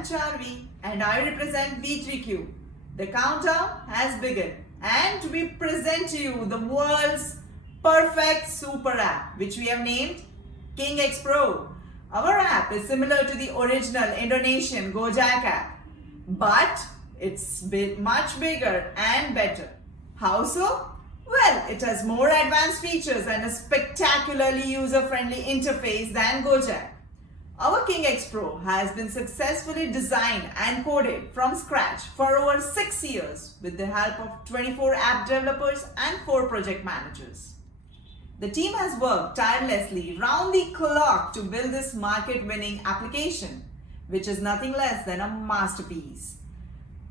am Charvi and I represent V3Q. The countdown has begun and we present to you the world's perfect super app which we have named King X Pro. Our app is similar to the original Indonesian Gojek app, but it's much bigger and better. How so? Well, it has more advanced features and a spectacularly user-friendly interface than Gojek. Our King X Pro has been successfully designed and coded from scratch for over 6 years with the help of 24 app developers and 4 project managers. The team has worked tirelessly round the clock to build this market-winning application, which is nothing less than a masterpiece.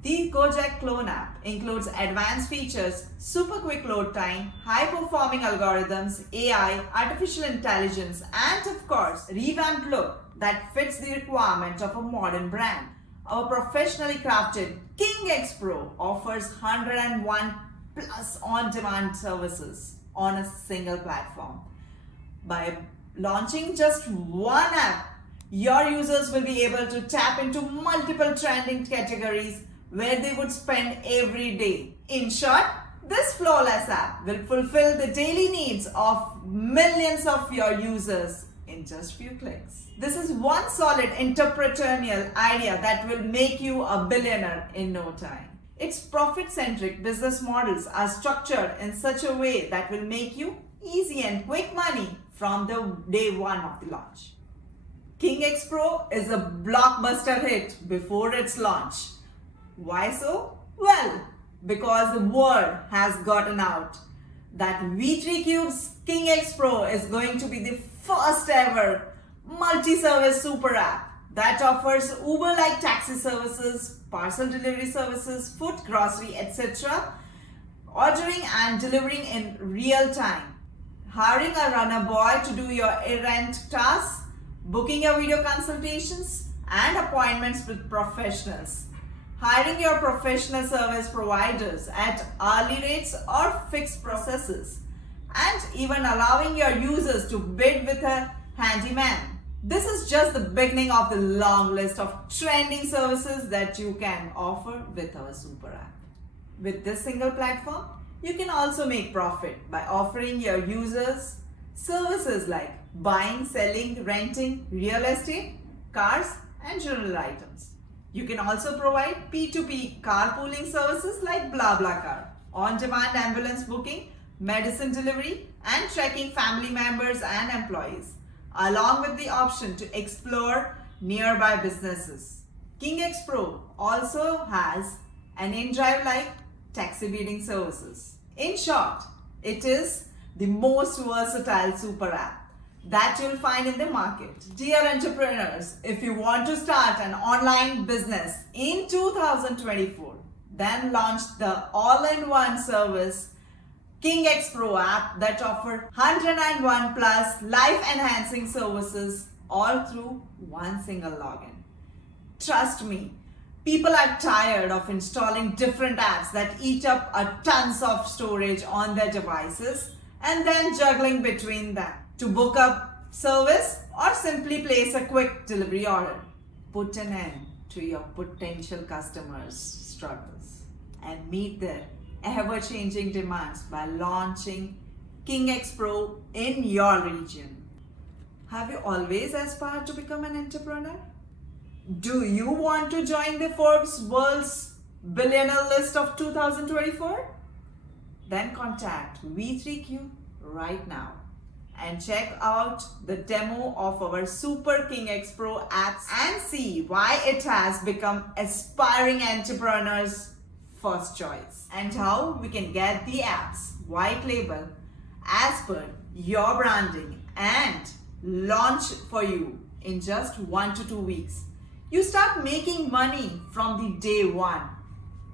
The Gojek clone app includes advanced features, super quick load time, high-performing algorithms, AI, artificial intelligence, and of course, revamped look that fits the requirement of a modern brand. Our professionally crafted King X Pro offers 101 plus on-demand services on a single platform. By launching just one app, your users will be able to tap into multiple trending categories where they would spend every day. In short, this flawless app will fulfill the daily needs of millions of your users in just few clicks. This is one solid entrepreneurial idea that will make you a billionaire in no time. Its profit-centric business models are structured in such a way that will make you easy and quick money from the day one of the launch. King X Pro is a blockbuster hit before its launch. Why so? Well, because the word has gotten out that V3Cube's King X Pro is going to be the first ever multi-service super app that offers Uber-like taxi services, parcel delivery services, food, grocery, etc., ordering and delivering in real time, hiring a runner boy to do your errand tasks, booking your video consultations and appointments with professionals, hiring your professional service providers at hourly rates or fixed processes, and even allowing your users to bid with a handyman. This is just the beginning of the long list of trending services that you can offer with our super app. With this single platform, you can also make profit by offering your users services like buying, selling, renting, real estate, cars, and general items. You can also provide P2P carpooling services like BlaBlaCar, on-demand ambulance booking, medicine delivery, and tracking family members and employees, along with the option to explore nearby businesses. King X Pro also has an InDrive-like taxi bidding services. In short, it is the most versatile super app that you'll find in the market. Dear entrepreneurs, if you want to start an online business in 2024, then launch the all-in-one service King X Pro app that offers 101 plus life-enhancing services all through one single login. Trust me, people are tired of installing different apps that eat up a tons of storage on their devices and then juggling between them to book up service or simply place a quick delivery order. Put an end to your potential customers' struggles and meet their ever-changing demands by launching King X Pro in your region. Have you always aspired to become an entrepreneur? Do you want to join the Forbes World's Billionaire list of 2024? Then contact V3Q right now and check out the demo of our Super King X Pro apps and see why it has become aspiring entrepreneurs' first choice and how we can get the apps white label as per your branding and launch for you in just 1 to 2 weeks. You start making money from the day one.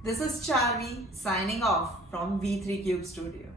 This is Charvi signing off from V3Cube Studio.